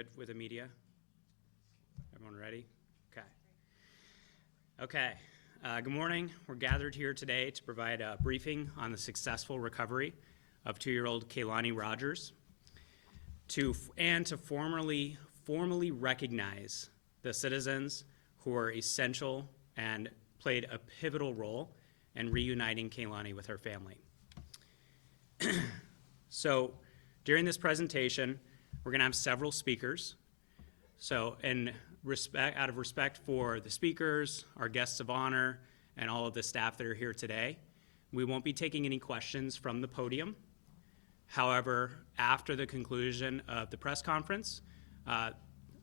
good with the media? Everyone ready? Okay. Good morning. We're gathered here today to provide a briefing on the successful recovery of 2-year-old Kaylani Rogers, to formally recognize the citizens who are essential and played a pivotal role in reuniting Kaylani with her family. So during this presentation, we're going to have several speakers. So out of respect for the speakers, our guests of honor, and all of the staff that are here today, we won't be taking any questions from the podium. However, after the conclusion of the press conference,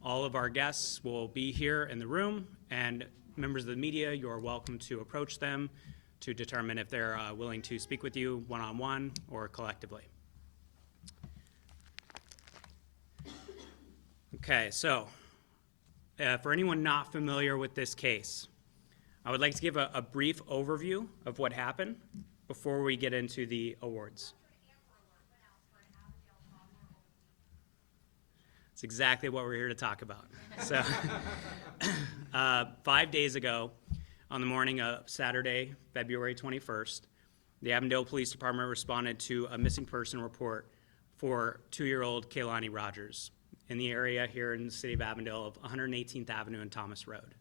all of our guests will be here in the room, and members of the media, you're welcome to approach them to determine if they're willing to speak with you one-on-one or collectively. Okay, so for anyone not familiar with this case, I would like to give a brief overview of what happened before we get into the awards. It's exactly what we're here to talk about. So 5 days ago, on the morning of Saturday, February 21st, the Avondale Police Department responded to a missing person report for 2-year-old Kaylani Rogers in the area here in the city of Avondale of 118th Avenue and Thomas Road.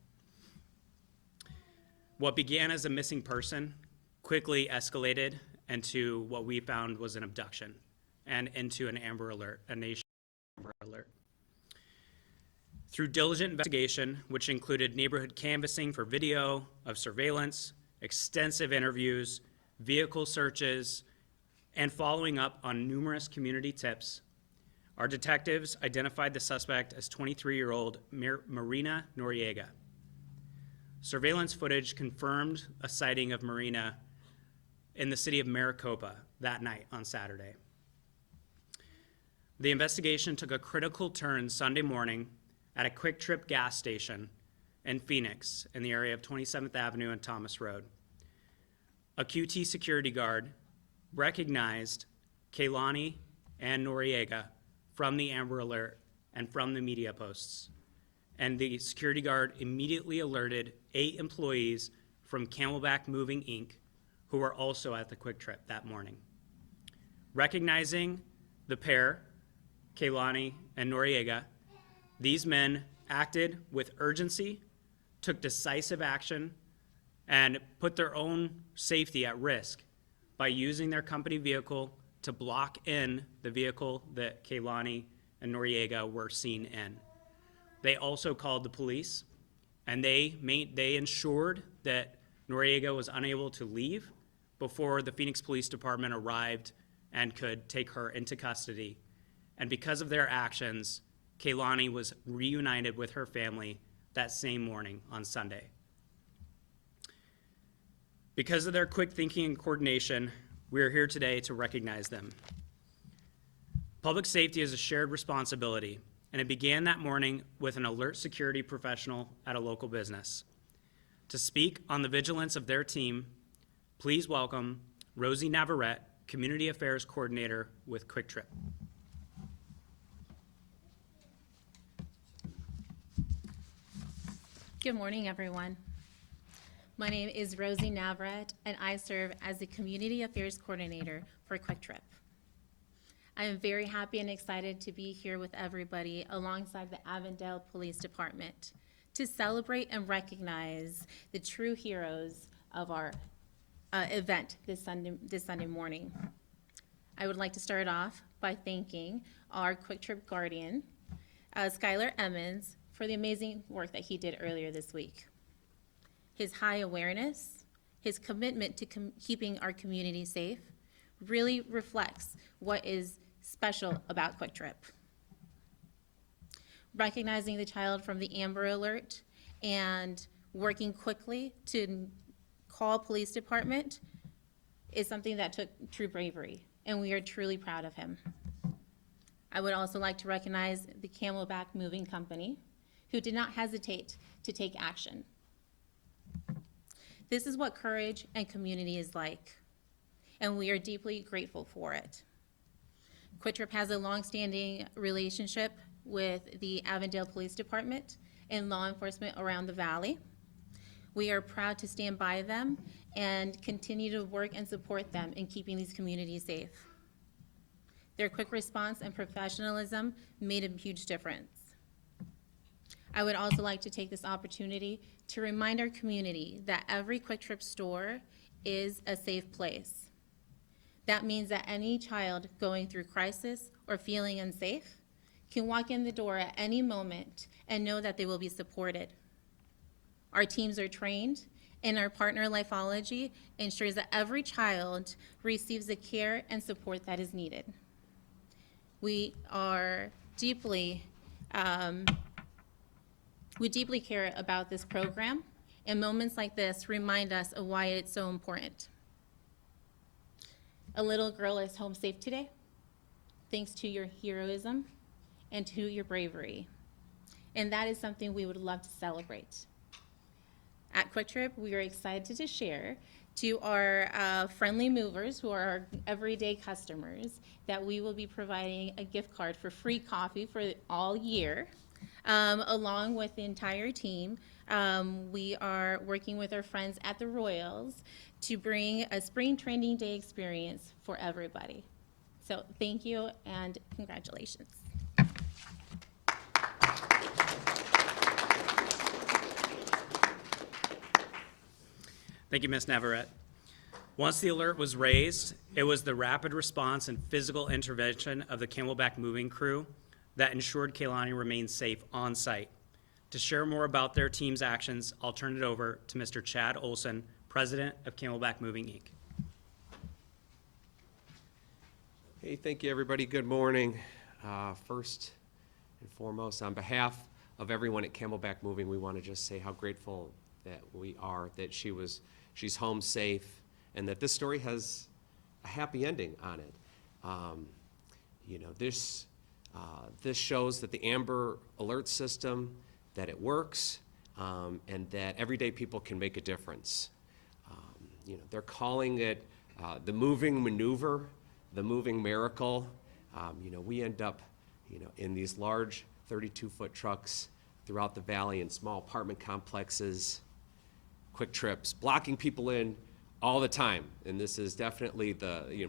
What began as a missing person quickly escalated into what we found was an abduction and into an Amber Alert, a nationwide Amber Alert. Through diligent investigation, which included neighborhood canvassing for video of surveillance, extensive interviews, vehicle searches, and following up on numerous community tips, our detectives identified the suspect as 23-year-old Marina Noriega. Surveillance footage confirmed a sighting of Marina in the city of Maricopa that night on Saturday. The investigation took a critical turn Sunday morning at a QuickTrip gas station in Phoenix in the area of 27th Avenue and Thomas Road. A QT security guard recognized Kaylani and Noriega from the Amber Alert and from the media posts. And the security guard immediately alerted 8 employees from Camelback Moving Inc., who were also at the QuickTrip that morning. Recognizing the pair, Kaylani and Noriega, these men acted with urgency, took decisive action, and put their own safety at risk by using their company vehicle to block in the vehicle that Kaylani and Noriega were seen in. They also called the police, and they ensured that Noriega was unable to leave before the Phoenix Police Department arrived and could take her into custody. And because of their actions, Kaylani was reunited with her family that same morning on Sunday. Because of their quick thinking and coordination, we are here today to recognize them. Public safety is a shared responsibility, and it began that morning with an alert security professional at a local business. To speak on the vigilance of their team, please welcome Rosie Navarrete, Community Affairs Coordinator with QuickTrip. Good morning, everyone. My name is Rosie Navarrete, and I serve as the Community Affairs Coordinator for QuickTrip. I am very happy and excited to be here with everybody alongside the Avondale Police Department to celebrate and recognize the true heroes of our event this Sunday morning. I would like to start off by thanking our QuickTrip guardian, Skylar Emmons, for the amazing work that he did earlier this week. His high awareness, his commitment to keeping our community safe really reflects what is special about QuickTrip. Recognizing the child from the Amber Alert and working quickly to call police department is something that took true bravery, and we are truly proud of him. I would also like to recognize the Camelback Moving Company, who did not hesitate to take action. This is what courage and community is like, and we are deeply grateful for it. QuickTrip has a long-standing relationship with the Avondale Police Department and law enforcement around the valley. We are proud to stand by them and continue to work and support them in keeping these communities safe. Their quick response and professionalism made a huge difference. I would also like to take this opportunity to remind our community that every QuickTrip store is a safe place. That means that any child going through crisis or feeling unsafe can walk in the door at any moment and know that they will be supported. Our teams are trained, and our partner Lifeology ensures that every child receives the care and support that is needed. We deeply care about this program, and moments like this remind us of why it's so important. A little girl is home safe today, thanks to your heroism and to your bravery. And that is something we would love to celebrate. At QuickTrip, we are excited to share to our friendly movers who are our everyday customers that we will be providing a gift card for free coffee for all year. Along with the entire team, we are working with our friends at the Royals to bring a spring training day experience for everybody. So thank you and congratulations. Thank you, Ms. Navarrete. Once the alert was raised, it was the rapid response and physical intervention of the Camelback moving crew that ensured Kaylani remained safe on site. To share more about their team's actions, I'll turn it over to Mr. Chad Olson, President of Camelback Moving, Inc. Hey, thank you, everybody. Good morning. First and foremost, on behalf of everyone at Camelback Moving, we want to just say how grateful that we are that she's home safe and that this story has a happy ending on it. This shows that the Amber Alert system, that it works, and that everyday people can make a difference. They're calling it the moving maneuver, the moving miracle. We end up, in these large 32-foot trucks throughout the valley in small apartment complexes, QuickTrips, blocking people in all the time. And this is definitely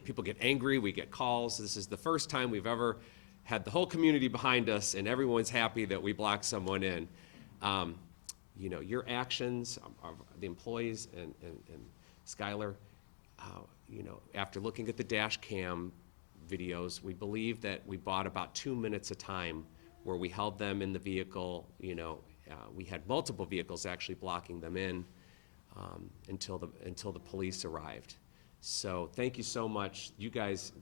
people get angry, we get calls. This is the first time we've ever had the whole community behind us and everyone's happy that we blocked someone in. Your actions, the employees and Skylar, after looking at the dash cam videos, we believe that we bought about 2 minutes of time where we held them in the vehicle. We had multiple vehicles actually blocking them in until the police arrived. So thank you so much, you guys.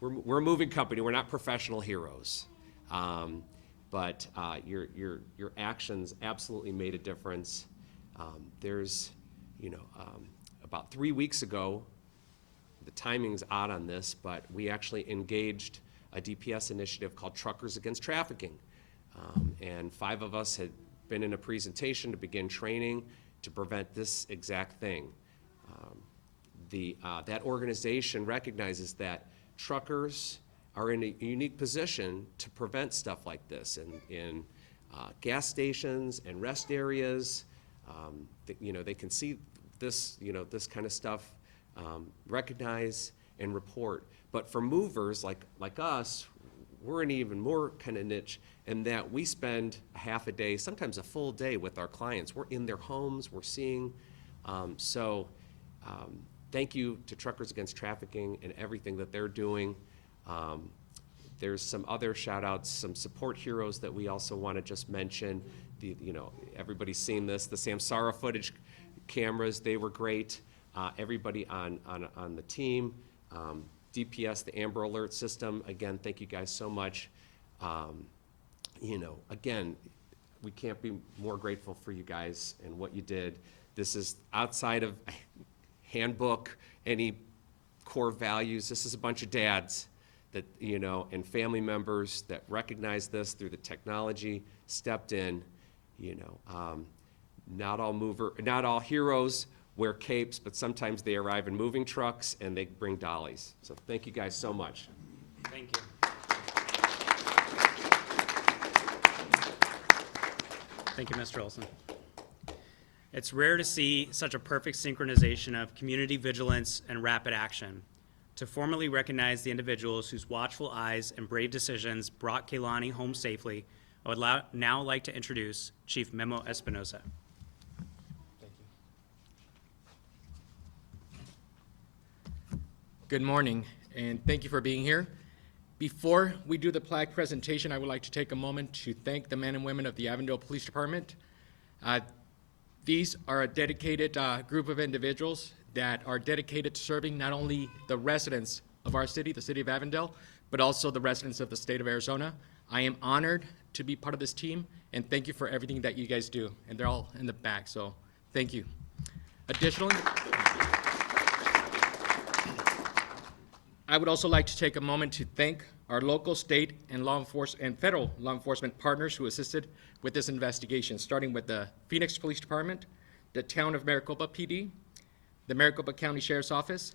We're a moving company. We're not professional heroes, but your actions absolutely made a difference. About 3 weeks ago, the timing's odd on this, but we actually engaged a DPS initiative called Truckers Against Trafficking. And 5 of us had been in a presentation to begin training to prevent this exact thing. That organization recognizes that truckers are in a unique position to prevent stuff like this in gas stations and rest areas. They can see this, this kind of stuff, recognize and report. But for movers like us, we're in even more kind of niche in that we spend a half a day, sometimes a full day with our clients. We're in their homes, we're seeing. Thank you to Truckers Against Trafficking and everything that they're doing. There's some other shout outs, some support heroes that we also want to just mention. Everybody's seen this, the Samsara footage cameras, they were great. Everybody on the team, DPS, the Amber Alert system, again, thank you guys so much. Again, we can't be more grateful for you guys and what you did. This is outside of handbook, any core values. This is a bunch of dads that, and family members that recognize this through the technology, stepped in. Not all heroes wear capes, but sometimes they arrive in moving trucks and they bring dollies. So thank you guys so much. Thank you. Thank you, Mr. Olson. It's rare to see such a perfect synchronization of community vigilance and rapid action. To formally recognize the individuals whose watchful eyes and brave decisions brought Kehlani home safely, I would now like to introduce Chief Memo Espinosa. Thank you. Good morning, and thank you for being here. Before we do the plaque presentation, I would like to take a moment to thank the men and women of the Avondale Police Department. These are a dedicated group of individuals that are dedicated to serving not only the residents of our city, the city of Avondale, but also the residents of the state of Arizona. I am honored to be part of this team, and thank you for everything that you guys do. And they're all in the back, so thank you. Additionally, I would also like to take a moment to thank our local, state, and federal law enforcement partners who assisted with this investigation, starting with the Phoenix Police Department, the Town of Maricopa PD, the Maricopa County Sheriff's Office,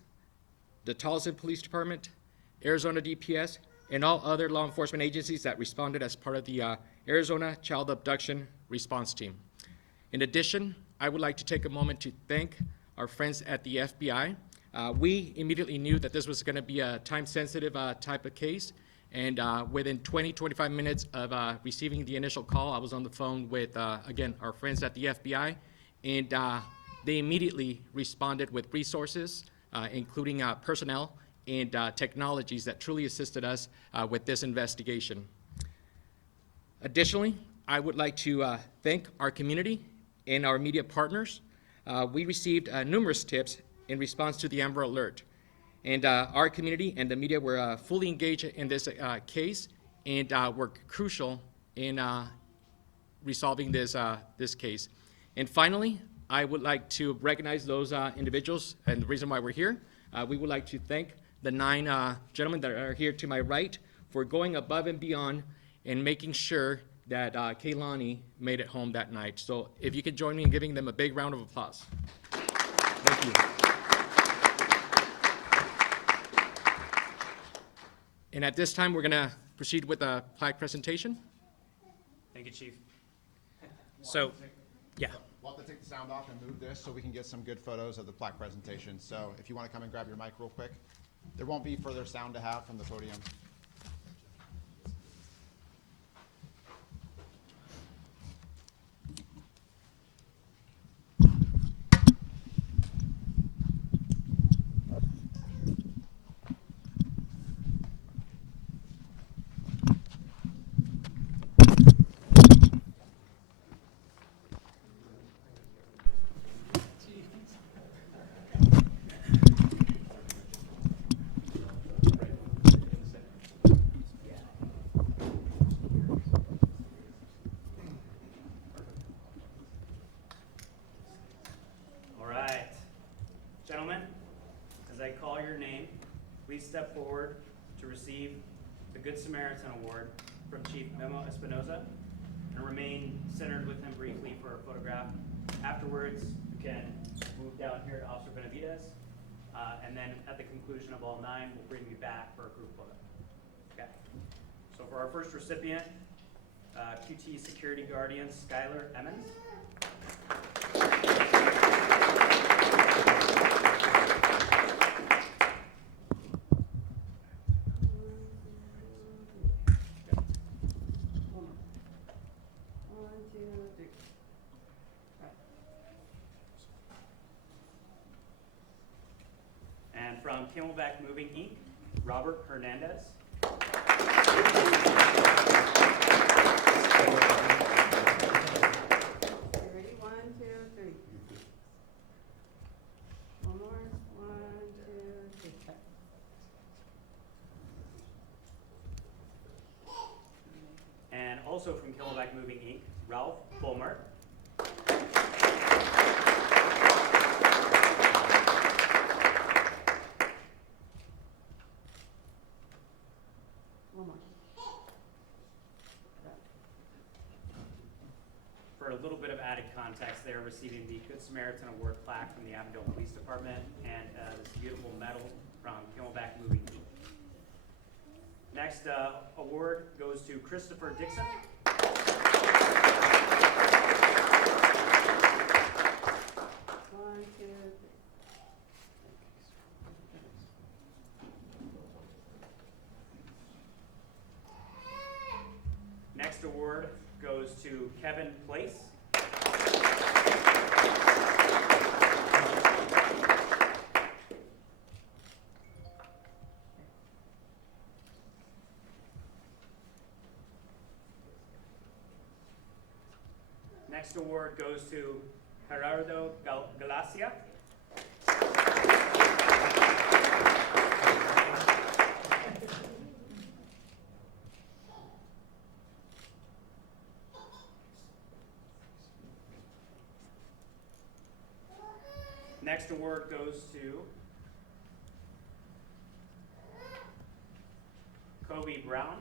the Towson Police Department, Arizona DPS, and all other law enforcement agencies that responded as part of the Arizona Child Abduction Response Team. In addition, I would like to take a moment to thank our friends at the FBI. We immediately knew that this was going to be a time-sensitive type of case, and within 20-25 minutes of receiving the initial call, I was on the phone with, again, our friends at the FBI, and they immediately responded with resources, including personnel and technologies that truly assisted us with this investigation. Additionally, I would like to thank our community and our media partners. We received numerous tips in response to the Amber Alert. And our community and the media were fully engaged in this case and were crucial in resolving this case. And finally, I would like to recognize those individuals, and the reason why we're here. We would like to thank the 9 gentlemen that are here to my right for going above and beyond and making sure that Kehlani made it home that night. So if you could join me in giving them a big round of applause. Thank you. And at this time, we're going to proceed with the plaque presentation. Thank you, Chief. So, yeah. We'll have to take the sound off and move this so we can get some good photos of the plaque presentation. So if you want to come and grab your mic real quick. There won't be further sound to have from the podium. Please step forward to receive the Good Samaritan Award from Chief Memo Espinosa and remain centered with him briefly for a photograph. Afterwards, you can move down here to Officer Benavides, and then at the conclusion of all 9, we'll bring you back for a group photo. Okay. So for our first recipient, QT Security Guardian Skylar Emmons. And from Camelback Moving Inc., Robert Hernandez. Ready? 1, 2, 3. One more. 1, 2, 3. And also from Camelback Moving Inc., Ralph Fulmer. One more. For a little bit of added context, they are receiving the Good Samaritan Award plaque from the Avondale Police Department and this beautiful medal from Camelback Moving Inc. Next award goes to Christopher Dixon. Next award goes to Kevin Place. Next award goes to Gerardo Galacia. Next award goes to Kobe Brown.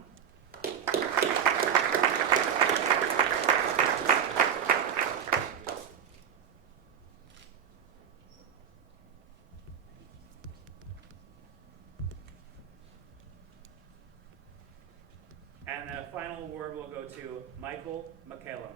And the final award will go to Michael McCallum.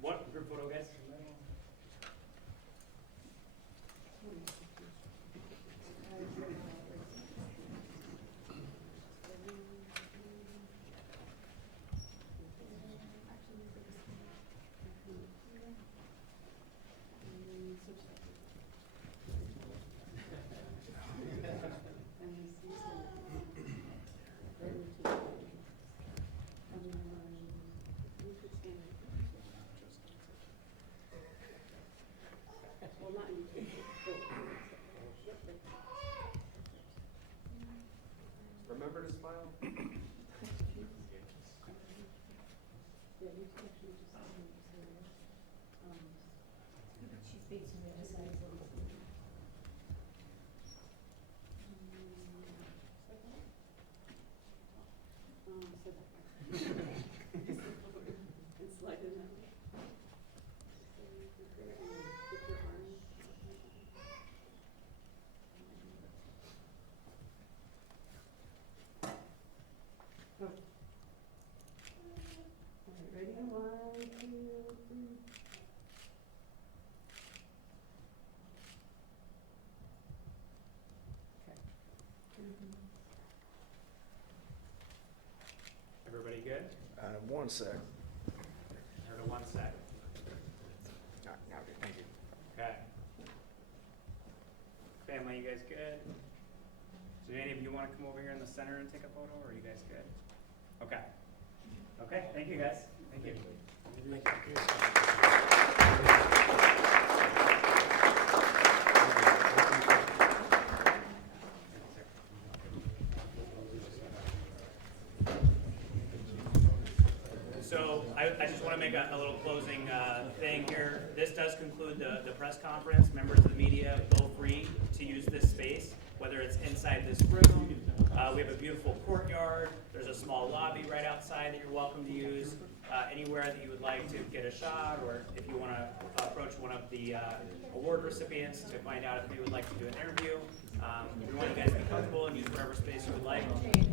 One group photo, guys. Remember to smile. Ready? 1, 2, 3. Everybody good? One sec. Or to 1 sec. Thank you. Okay. Family, you guys good? Do any of you want to come over here in the center and take a photo, or are you guys good? Okay. Okay, thank you guys. Thank you. So I just want to make a little closing thing here. This does conclude the press conference. Members of the media, feel free to use this space, whether it's inside this room. We have a beautiful courtyard. There's a small lobby right outside that you're welcome to use. Anywhere that you would like to get a shot, or if you want to approach one of the award recipients to find out if they would like to do an interview. We want you guys to be comfortable and use whatever space you would like.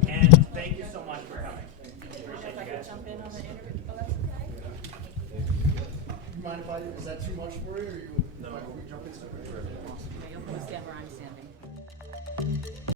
And thank you so much for coming. Appreciate you guys. Jump in on the interview. Oh, that's okay. You mind if is that too much for you, or you? No. If we jump into it?